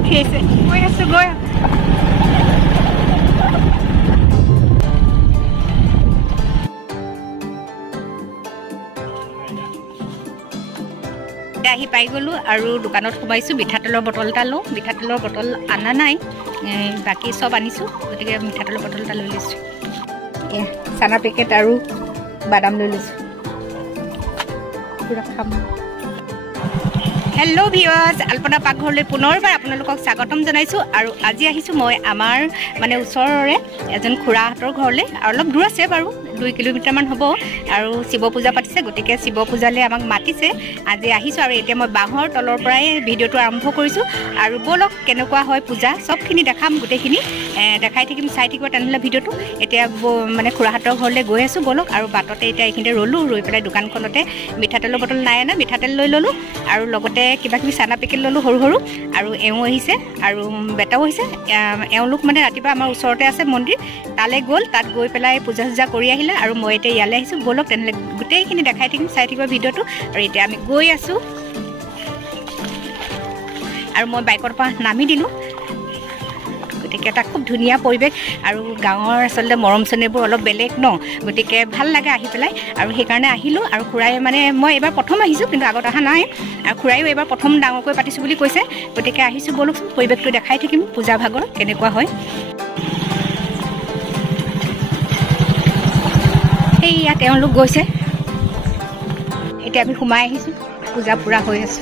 উঠি আহিছে গৈ আছো গৈ আহি পাই গ'লো আৰু দোকানত সোমাইছোঁ মিঠাতেলৰ বটল এটা লওঁ মিঠাতেলৰ বটল আনা নাই বাকী চব আনিছোঁ গতিকে মিঠাতেলৰ বটল এটা লৈ লৈছোঁ চানা পেকেট আৰু বাদাম লৈ লৈছোঁ পুৰা খাম হেল্ল' ভিউৱাৰ্ছ আলপনা পাকঘৰলৈ পুনৰবাৰ আপোনালোকক স্বাগতম জনাইছোঁ আৰু আজি আহিছোঁ মই আমাৰ মানে ওচৰৰে এজন খুৰাহঁতৰ ঘৰলৈ আৰু অলপ দূৰ আছে বাৰু 2 কিলোমিটাৰমান হ'ব আৰু শিৱ পূজা পাতিছে গতিকে শিৱ পূজালৈ আমাক মাতিছে আজি আহিছোঁ আৰু এতিয়া মই বাঁহৰ তলৰ পৰাই ভিডিঅ'টো আৰম্ভ কৰিছোঁ আৰু বলক কেনেকুৱা হয় পূজা চবখিনি দেখাম গোটেইখিনি দেখাই থাকিম চাই থাকিব তেনেহ'লে ভিডিঅ'টো এতিয়া মানে খুৰাহঁতৰ ঘৰলৈ গৈ আছোঁ বলক আৰু বাটতে এতিয়া এইখিনিতে ৰ'লোঁ ৰৈ পেলাই দোকানখনতে মিঠাতেলৰ বটল নাই আনা মিঠাতেল লৈ ল'লোঁ আৰু লগতে কিবা কিবি চানা পেকেট ল'লোঁ সৰু সৰু আৰু এওঁ আহিছে আৰু বেটাও আহিছে এওঁলোক মানে ৰাতিপুৱা আমাৰ ওচৰতে আছে মন্দিৰ তালৈ গ'ল তাত গৈ পেলাই পূজা চূজা কৰি আহিলে আৰু মই এতিয়া ইয়ালৈ আহিছোঁ বলক তেনেহ'লে গোটেইখিনি দেখাই থাকিম চাই থাকিব ভিডিঅ'টো আৰু এতিয়া আমি গৈ আছোঁ আৰু মই বাইকৰ পৰা নামি দিলোঁ গতিকে এটা খুব ধুনীয়া পৰিৱেশ আৰু গাঁৱৰ আচলতে মৰম চেনেহবোৰ অলপ বেলেগ ন গতিকে ভাল লাগে আহি পেলাই আৰু সেইকাৰণে আহিলোঁ আৰু খুৰাই মানে মই এইবাৰ প্ৰথম আহিছোঁ কিন্তু আগত অহা নাই আৰু খুৰাইও এইবাৰ প্ৰথম ডাঙৰকৈ পাতিছোঁ বুলি কৈছে গতিকে আহিছোঁ বলকচোন পৰিৱেশটো দেখাই থাকিম পূজা ভাগৰ কেনেকুৱা হয় এইয়া তেওঁলোক গৈছে এতিয়া আমি সোমাই আহিছোঁ পূজা পূৰা হৈ আছে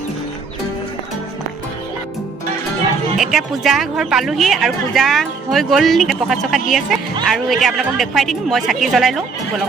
এতিয়া পূজা ঘৰ পালোহি আৰু পূজা হৈ গ'ল নেকি প্ৰসাদ চসাদ দি আছে আৰু এতিয়া আপোনালোকক দেখুৱাই দিম মই চাকি জ্বলাই লওঁ বলক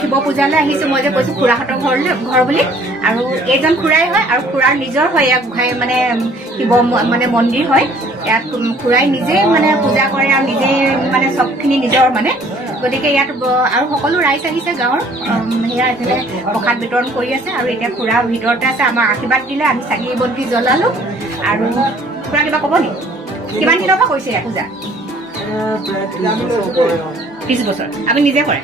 শিৱ পূজালৈ আহিছোঁ মই যে কৈছোঁ খুৰাহঁতৰ ঘৰ বুলি আৰু এইজন খুৰাই হয় আৰু খুৰাৰ নিজৰ হয় ইয়াত মানে শিৱ মানে মন্দিৰ হয় ইয়াত খুৰাই নিজেই মানে পূজা কৰে আৰু নিজেই মানে চবখিনি নিজৰ মানে গতিকে ইয়াত আৰু সকলো ৰাইজ আহিছে গাঁৱৰ সেয়া এইফালে প্ৰসাদ বিতৰণ কৰি আছে আৰু এতিয়া খুৰা ভিতৰতে আছে আমাৰ আশীৰ্বাদ দিলে আমি চাকি বন্তি জ্বলালোঁ আৰু খুৰা কিবা ক'ব নেকি কিমান দিনৰ পৰা কৰিছে ইয়াত পূজা 30 বছৰ আপুনি নিজে কৰে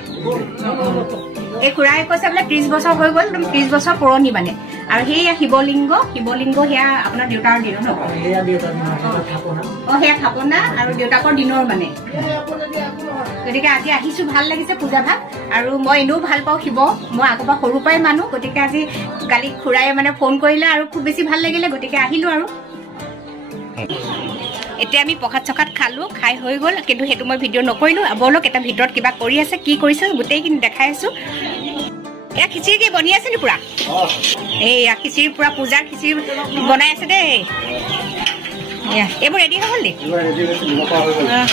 এই খুৰাই কৈছে বোলে 30 বছৰ হৈ গ'ল 30 বছৰ পুৰণি মানে আৰু সেয়া শিৱলিংগ সেয়া আপোনাৰ দেউতাৰ দিনৰ ন সেয়া থাপনা আৰু দেউতাকৰ দিনৰ মানে গতিকে আজি আহিছোঁ ভাল লাগিছে পূজা ভাগ আৰু মই এনেও ভাল পাওঁ শিৱ মই আগৰ পৰা সৰুৰ পৰাই মানো গতিকে আজি কালি খুৰাই মানে ফোন কৰিলে আৰু খুব বেছি ভাল লাগিলে গতিকে আহিলোঁ আৰু এতিয়া আমি প্ৰসাদ চসাদ খালোঁ খাই হৈ গ'ল কিন্তু সেইটো মই ভিডিঅ' নকৰিলোঁ বলক এটা ভিতৰত কিবা কৰি আছে কি কৰিছে গোটেইখিনি দেখাই আছোঁ এয়া খিচিৰি কি বনি আছে নি পুৰা এইয়া খিচিৰি পুৰা পূজাৰ খিচিৰি বনাই আছে দেই এইবোৰ ৰেডি হৈ গ'ল নি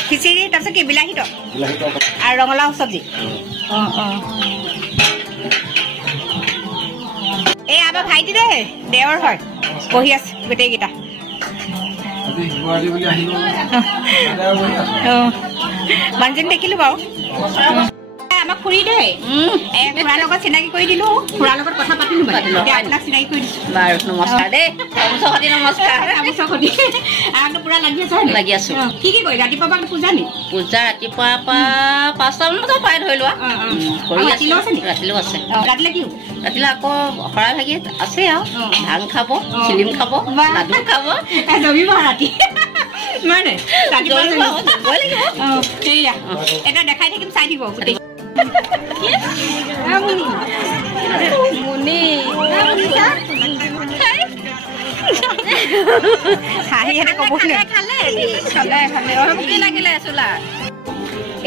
খিচিৰি তাৰপিছত কি বিলাহী টক আৰু ৰঙালাও চব্জি এই আমাৰ ভাইটি দেই দেওৰ হয় বহি আছে গোটেইকেইটা মানুহজনী দেখিলোঁ বাৰু আমাক খুৰী দেই খুৰাৰ লগত চিনাকি কৰি দিলোঁ খুৰাৰ লগত কথা পাতিলোঁ আপোনাক চিনাকি কৰি দিছোঁ বাৰু নমস্কাৰ দেই নমস্কাৰ পুৰা লাগি আছোঁ কি কৰি ৰাতিপুৱা পৰা পূজা নি পূজা ৰাতিপুৱাৰ পৰা 5টামান বজাত পাই ধৰি লোৱা ৰাতিলৈও আছে ৰাতিলৈ কি হ'ব ৰাতিলৈ আকৌ শৰাই ভাগি আছে আৰু ধান খাব চিলিম খাব লাডু খাব জমিব ৰাতি এটা দেখাই থাকিম চাই দিব গোটেই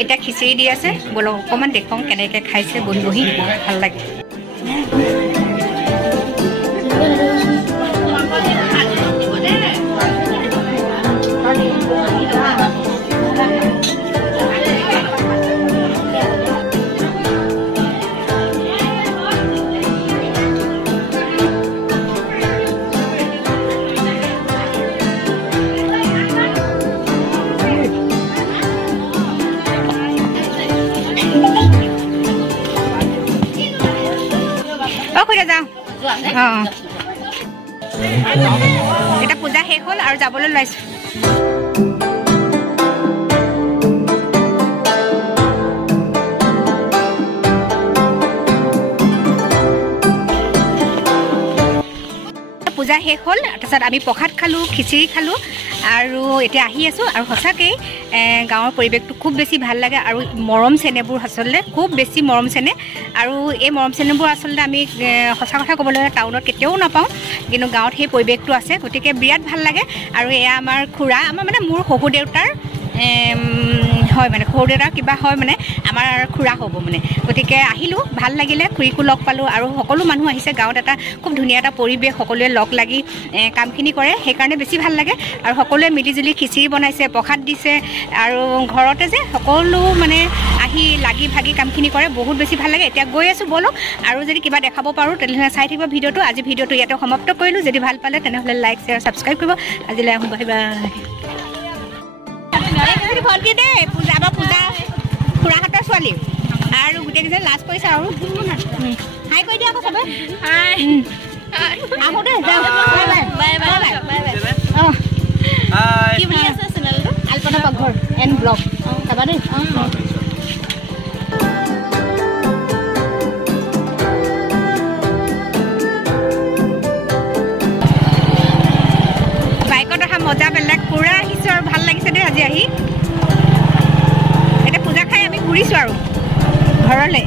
এতিয়া খিচিৰি দি আছে বলক অকণমান দেখুৱাওঁ কেনেকৈ খাইছে বহি বহি ভাল লাগে এটা পূজা শেষ হ'ল আৰু যাবলৈ লৈছোঁ পূজা শেষ হ'ল তাৰপিছত আমি প্ৰসাদ খালোঁ খিচিৰি খালোঁ আৰু এতিয়া আহি আছোঁ আৰু সঁচাকৈ গাঁৱৰ পৰিৱেশটো খুব বেছি ভাল লাগে আৰু মৰম চেনেহবোৰ আচলতে খুব বেছি মৰম চেনেহ আৰু এই মৰম চেনেহবোৰ আচলতে আমি সঁচা কথা ক'বলৈ গ'লে টাউনত কেতিয়াও নাপাওঁ কিন্তু গাঁৱত সেই পৰিৱেশটো আছে গতিকে বিৰাট ভাল লাগে আৰু এয়া আমাৰ খুৰা আমাৰ মানে মোৰ শহুৰ দেউতাৰ হয় মানে সৰু দেউতাৰ কিবা হয় মানে আমাৰ খুৰা হ'ব মানে গতিকে আহিলোঁ ভাল লাগিলে খুৰীকো লগ পালোঁ আৰু সকলো মানুহ আহিছে গাঁৱত এটা খুব ধুনীয়া এটা পৰিৱেশ সকলোৱে লগ লাগি কামখিনি কৰে সেইকাৰণে বেছি ভাল লাগে আৰু সকলোৱে মিলিজুলি খিচিৰি বনাইছে প্ৰসাদ দিছে আৰু ঘৰতে যে সকলো মানে আহি লাগি ভাগি কামখিনি কৰে বহুত বেছি ভাল লাগে এতিয়া গৈ আছোঁ ব'লক আৰু যদি কিবা দেখাব পাৰোঁ তেনেহ'লে চাই থাকিব ভিডিঅ'টো আজি ভিডিঅ'টো ইয়াতে সমাপ্ত কৰিলোঁ যদি ভাল পালে তেনেহ'লে লাইক শ্বেয়াৰ ছাবস্ক্ৰাইব কৰিব আজিলৈ আহোঁ বাই বাই ভণ্টি দেই পূজা আমাৰ পূজা খুৰাহঁতৰ ছোৱালী আৰু গোটেইকেইজন লাজ কৰিছে আৰু হাই কৰি দিয়া আকৌ চবে আহোঁ দেই কি বুলি আছে চেনেলটো আলপনা পাকঘৰ এণ্ড ব্লগ চাবা দেই বাইকত অহা মজা বেলেগ পুৰা আহিছোঁ আৰু ভাল লাগিছে দেই আজি আহি এতিয়া পূজা খাই আমি ঘূৰিছোঁ আৰু ঘৰলৈ